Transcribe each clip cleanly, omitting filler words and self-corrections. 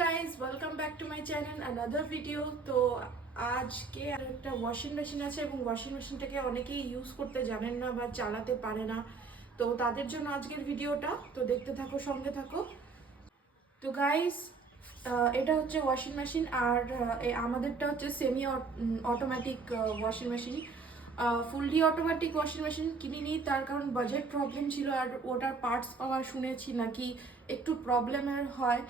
Guys welcome back to my channel another video. তো আজকে আর একটা ওয়াশিং মেশিন আছে এবং ওয়াশিং মেশিনটাকে অনেকেই ইউজ করতে জানেন না বা চালাতে পারে না, তো তাদের জন্য আজকের ভিডিওটা। তো দেখতে থাকো, সঙ্গে থাকো। তো গাইজ এটা হচ্ছে ওয়াশিং মেশিন, আর আমাদেরটা হচ্ছে semi automatic washing machine. Fully automatic washing machine কিনিনি, তার কারণ বাজেট প্রবলেম ছিল, আর ওটার পার্টস পাওয়া শুনেছি নাকি একটু প্রবলেমের হয়।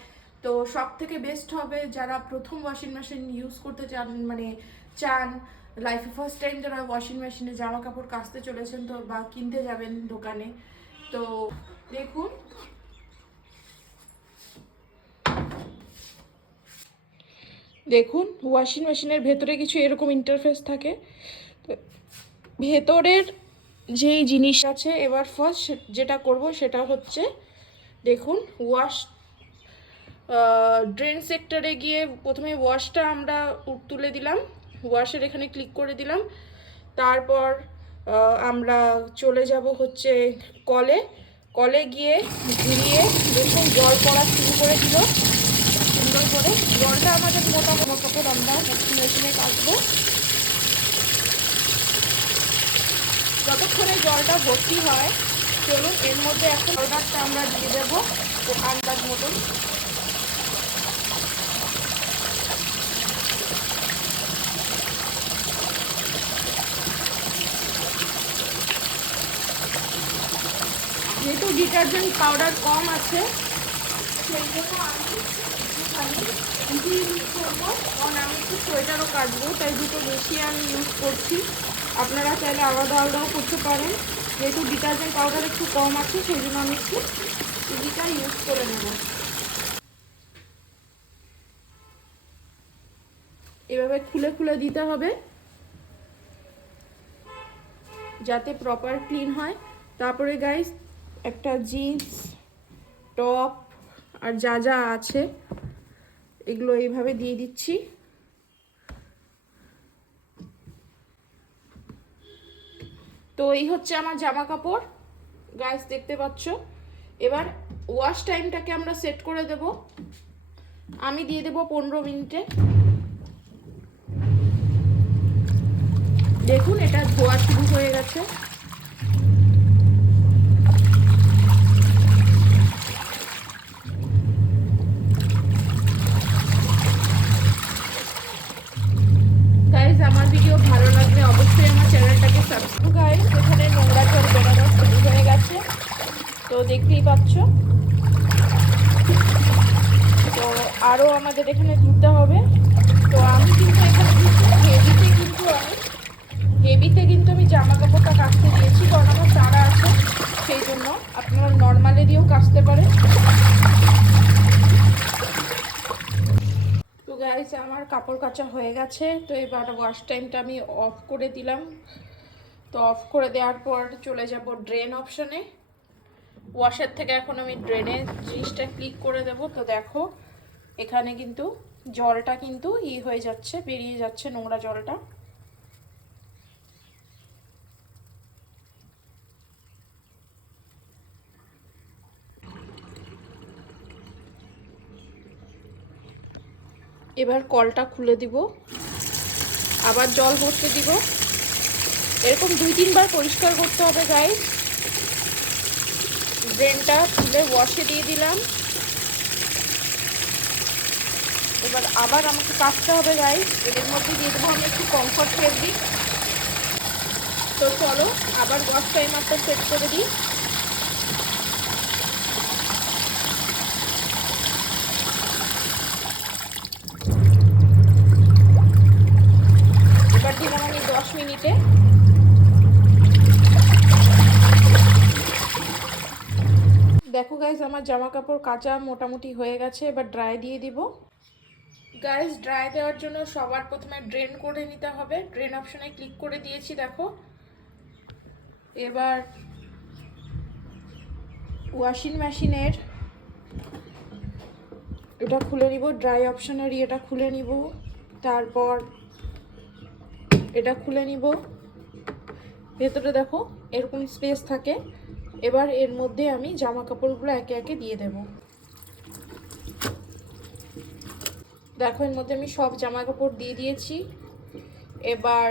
তো সব থেকে বেস্ট হবে যারা প্রথম ওয়াশিং মেশিন ইউজ করতে চান, মানে চান লাইফে ফার্স্ট টাইম যারা ওয়াশিং মেশিনে জামা কাপড় কাচতে চলেছেন তো বা কিনতে যাবেন দোকানে। তো দেখুন, ওয়াশিং মেশিনের ভেতরে কিছু এরকম ইন্টারফেস থাকে। তো ভেতরের যেই জিনিস আছে, এবার ফার্স্ট যেটা করব সেটা হচ্ছে দেখুন ওয়াশ ড্রেন সেক্টরে গিয়ে প্রথমে ওয়াশটা আমরা তুলে দিলাম, ওয়াশের এখানে ক্লিক করে দিলাম। তারপর আমরা চলে যাব হচ্ছে কলে। কলে গিয়ে ঘুরিয়ে দেখুন জল পড়া শুরু করে দিল সুন্দর করে। জলটা আমাদের মোটা কাপড় আমরা মেশিনে কাচবো। যতক্ষণে জলটা ভর্তি হয়, চলুন এর মধ্যে এখন পাউডারটা আমরা দিয়ে দেবো আন্দাজ মতন। যেহেতু ডিটারজেন্ট পাউডার কম আছে, সেই জন্য আমি একটুখানি ইউজ করবো, কারণ আমি একটু সোয়েটারও কাটবো, তাই দুটো বেশি আমি ইউজ করছি। আপনারা চাইলে আলাদা আলাদাও করতে পারেন। যেহেতু ডিটারজেন্ট পাউডার একটু কম আছে, সেই জন্য আমি একটু ইজিটা ইউজ করে নেব। এভাবে খুলে খুলে দিতে হবে যাতে প্রপার ক্লিন হয়। তারপরে গাইস একটা জিন্স টপ আর যা যা আছে এগুলো এইভাবে দিয়ে দিচ্ছি। তো এই হচ্ছে আমার জামা কাপড় গাইস, দেখতে পাচ্ছ। এবার ওয়াশ টাইমটাকে আমরা সেট করে দেব, আমি দিয়ে দেব 15 মিনিটে। দেখুন এটা ধোয়া শুরু হয়ে গেছে। গাইজ আমার ভিডিও ভালো লাগলে অবশ্যই আমার চ্যানেলটাকে সাবস্ক্রাইব। গাইজ এখানে নোংরা জল বেরোনো শুরু হয়ে গেছে, তো দেখতেই পাচ্ছ। তো আরও আমাদের এখানে ধুতে হবে। তো আমি কিন্তু এখানে হেভিতে কিন্তু আমি জামা কাপড়টা কাচতে দিয়েছি, কারণ আমার তাড়া আছে, সেই জন্য আপনারা নর্মালে দিয়েও কাচতে পারেন। তো গাইজ আমার কাপড় কাচা হয়ে গেছে। তো এবার ওয়াশ টাইমটা আমি অফ করে দিলাম। তো অফ করে দেওয়ার পর চলে যাব ড্রেন অপশানে। ওয়াশের থেকে এখন আমি ড্রেনের জিনিসটা ক্লিক করে দেব। তো দেখো এখানে কিন্তু জলটা কিন্তু হয়ে যাচ্ছে, বেরিয়ে যাচ্ছে নোংরা জলটা। এবার কলটা খুলে দিব, আবার জল ভরতে দিব। এরকম 2-3 বার পরিষ্কার করতে হবে গাইস। ড্রেনটা খুলে ওয়াশে দিয়ে দিলাম। এবার আবার আমাকে কাচতে হবে গাইস। এর মধ্যে দিয়ে দেবো আমি একটু কমফর্ট ফেব্রিক। তো চলো আবার ওয়াশ টাইমারটা সেট করে দিই। এবার দিলাম আমি 10 মিনিটে। দেখো গাইজ আমার জামা কাপড় কাচা মোটামুটি হয়ে গেছে। এবার ড্রাই দিয়ে দিব। গাইজ ড্রাই দেওয়ার জন্য সবার প্রথমে ড্রেন করে নিতে হবে। ড্রেন অপশনে ক্লিক করে দিয়েছি, দেখো। এবার ওয়াশিং মেশিনের এটা খুলে নিব, ড্রাই অপশনের এটা খুলে নিব, তারপর এটা খুলে নিব। ভেতরে দেখো এরকম স্পেস থাকে। এবার এর মধ্যে আমি জামা কাপড়গুলো একে একে দিয়ে দেব। দেখো এর মধ্যে আমি সব জামা কাপড় দিয়ে দিয়েছি। এবার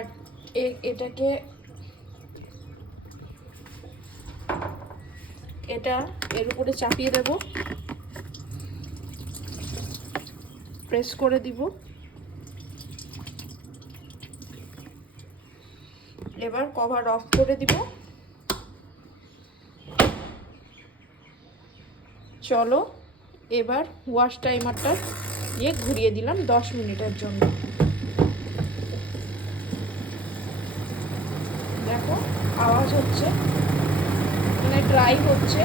এটাকে এর উপরে চাপিয়ে দেব, প্রেস করে দিব। এবার কভার অফ করে দিব। চলো এবার ওয়াশ টাইমারটা দিয়ে ঘুরিয়ে দিলাম 10 মিনিটের জন্য। দেখো আওয়াজ হচ্ছে, মানে ড্রাই হচ্ছে।